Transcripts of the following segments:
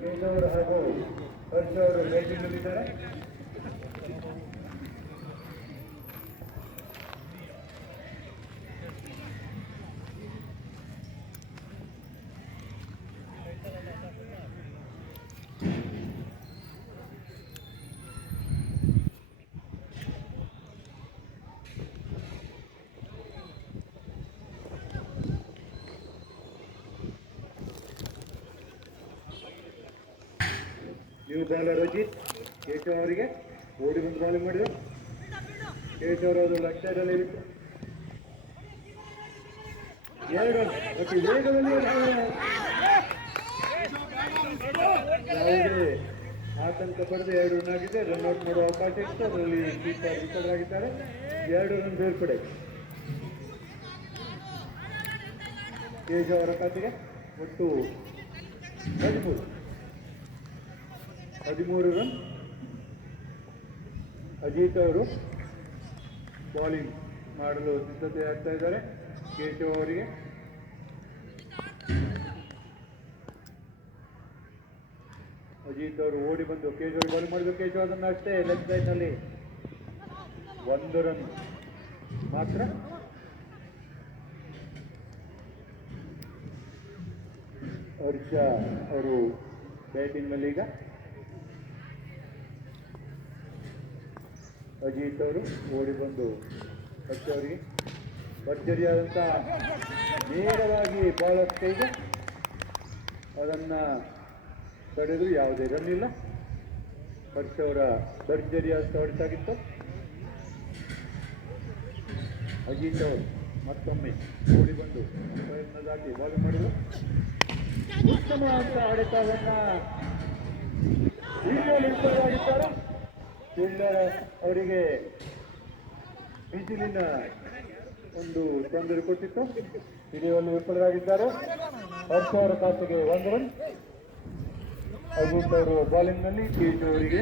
ಕೇಶವರು ಹಾಗೂ ಹರ್ಷ ಅವರು ಭೇಟಿನಲ್ಲಿದ್ದಾರೆ ನ್ಯೂ ಬಾಲರ್ ಅಜಿತ್ ಕೇಶವ್ ಅವರಿಗೆ ಓಡಿ ಬಂದು ಬಾಲಿಂಗ್ ಮಾಡಿದ್ರು. ಕೇಶವ್ ಅವರು ಲಕ್ಷ್ಯದಲ್ಲಿ ಎರಡು. ಮತ್ತು ವೇಗದಲ್ಲಿ ಯಾವುದೇ ಆತಂಕ ಪಡೆದು ಎರಡು ರನ್ ಆಗಿದೆ ರನ್ ಔಟ್ ಮಾಡುವ ಅವಕಾಶ ಇತ್ತು. ಅದರಲ್ಲಿ ಕೀಪರ್ ವಿಫಲ ಆಗಿದ್ದಾರೆ. ಎರಡು ರನ್ ಬೇರ್ಪಡೆ. ಕೇಶವ್ ಅವರ ಖಾತೆಗೆ ಒಟ್ಟು ಹದಿಮೂರು. ಹದಿಮೂರು ರನ್ ಅಜಿತ್ ಅವರು ಬೌಲಿಂಗ್ ಮಾಡಲು ಸಿದ್ಧತೆ ಆಗ್ತಾ ಇದ್ದಾರೆ. ಕೇಶವ್ ಅವರಿಗೆ. ಅಜಿತ್ ಅವರು ಓಡಿ ಬಂದು ಕೇಶವ್ ಬೌಲಿಂಗ್ ಮಾಡಿದ್ರು. ಕೇಶವ್ ಅದನ್ನು ಅಷ್ಟೇ, ಲೆಗ್ ಸೈಡ್ನಲ್ಲಿ ಒಂದು ರನ್ ಮಾತ್ರ. ಹರ್ಷ ಅವರು ಬ್ಯಾಟಿಂಗ್ನಲ್ಲಿ ಈಗ ಅಜಿತ್ ಅವರು ಓಡಿ ಬಂದು ಅವರಿಗೆ ಭರ್ಜರಿಯಾದಂಥ ನೇರವಾಗಿ ಕೈಗೆ ಅದನ್ನು ತಡೆದು ಯಾವುದೇ ರನ್ ಇಲ್ಲ. ಅವರ ಭರ್ಜರಿಯಾದ ಹೊಡೆತಾಗಿತ್ತು ಅಜಿತ್ ಅವರು ಮತ್ತೊಮ್ಮೆ ಓಡಿ ಬಂದು ಪ್ರಯತ್ನದಾಗಿ ಬಾಲ್ ಮಾಡಿದರು. ಉತ್ತಮ ಅಂತ ವಿಫಲವಾಗಿದ್ದಾರೆ ಫೀಲ್ಡರ್ ಅವರಿಗೆ ಬಿಸಿಲಿನ ಒಂದು ತೊಂದರೆ ಕೊಟ್ಟಿತ್ತು. ವಿಡಿಯೋಲ್ಲಿ ವಿಫಲರಾಗಿದ್ದಾರೆ. ಹರ್ಷ ಅವರ ಖಾತೆಗೆ ಒಂದು ರನ್. ಅಜಿತ್ ಅವರು ಬಾಲಿಂಗ್ನಲ್ಲಿ ಕೇಶ್ ಅವರಿಗೆ.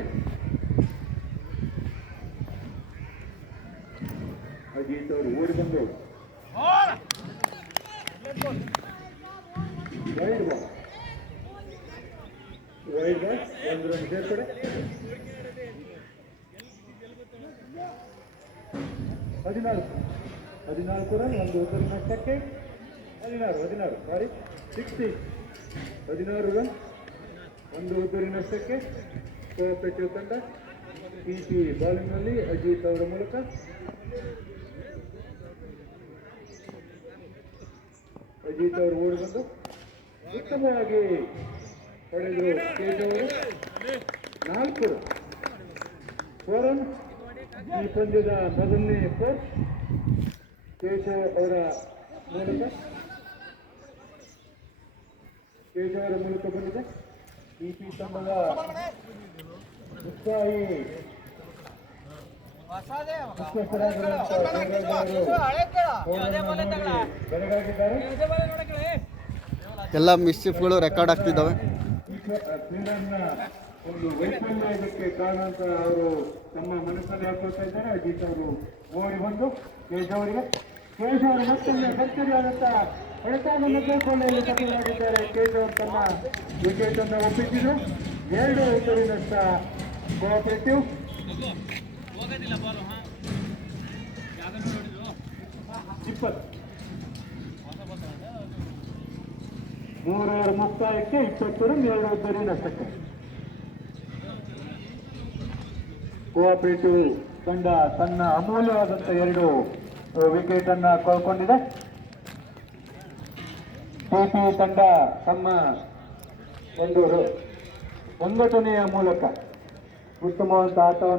ಅಜಿತ್ ಅವರು ಓಡಿ ಬಂದು. Wide ball. Wide ball. ಒಂದು ರನ್ ಸೇರ್ಪಡೆ. ಹದಿನಾಲ್ಕು ಹದಿನಾಲ್ಕು ರನ್ ಒಂದು ನಷ್ಟಕ್ಕೆ ಹದಿನಾರು ಹದಿನಾರು. ಸಾರಿ ಸಿಕ್ಸ್ಟಿ ಹದಿನಾರು ರನ್ ಒಂದು ಉದ್ದರಿ ನಷ್ಟಕ್ಕೆ ಕೋಆಪರೇಟಿವ್ ತಂಡ ಪಿ ಟಿ ಬಾಲಿಂಗ್ನಲ್ಲಿ ಅಜಿತ್ ಅವರ ಮೂಲಕ. ಅಜಿತ್ ಅವರು ಓಡಿ ಬಂದು ಉತ್ತಮವಾಗಿ ಪಡೆದರು ಕೇಶವ್ ಅವರು ನಾಲ್ಕು ಫೋರ್ ರನ್ ಈ ಪಂದ್ಯದ ಮೊದಲನೇ ಕೋಚ್ ಕೇಶವ್ ಅವರ ಮೂಲಕ. ಕೇಶವ್ ಅವರ ಮೂಲಕ ಬಂದಿದೆ. ಈ ಪಿ ತಂಡದ ಉತ್ಸಾಹಿ ಎಲ್ಲ ಮಿಸ್ಚಿಫ್ಗಳು ರೆಕಾರ್ಡ್ ಆಗ್ತಿದ್ದಾವೆ. ಒಂದು ವೈಫಲ್ಯ ಇದಕ್ಕೆ ಕಾರಣ ಅಂತ ಅವರು ತಮ್ಮ ಮನಸ್ಸಲ್ಲಿ ಹಾಕೋತಾ ಇದ್ದಾರೆ. ಅಜಿತ್ ಅವರು ಓಡಿ ಬಂದು ಕೇಶವ್ ಅವರಿಗೆ. ಕೇಶವ್ ಅವರು ಮತ್ತೊಮ್ಮೆ ಭರ್ಜರಿಯಾದಂತ ಹೊರತಾದ ಕೇಶವ್ ಅವರು ತಮ್ಮ ವಿಕೆಟ್ ಅನ್ನು ಒಪ್ಪಿಸಿದ್ರು. ಎರಡು ಉತ್ತರಿನಷ್ಟ ಕೋಆಪರೇಟಿವ್ ಇಪ್ಪತ್ತು. ಮೂರು ಓವರ್ ಮುಕ್ತಾಯಕ್ಕೆ ಇಪ್ಪತ್ತು ರನ್ ಎರಡು ಉದ್ದರಿ ಕೋಆಪರೇಟಿವ್ ತಂಡ ತನ್ನ ಅಮೂಲ್ಯವಾದಂಥ ಎರಡು ವಿಕೆಟ್ ಅನ್ನ ಕಳ್ಕೊಂಡಿದೆ. ಟಿಪಿ ತಂಡ ತಮ್ಮ ಒಂದು ಸಂಘಟನೆಯ ಮೂಲಕ ಉತ್ತಮವಾದ ಆಟವನ್ನು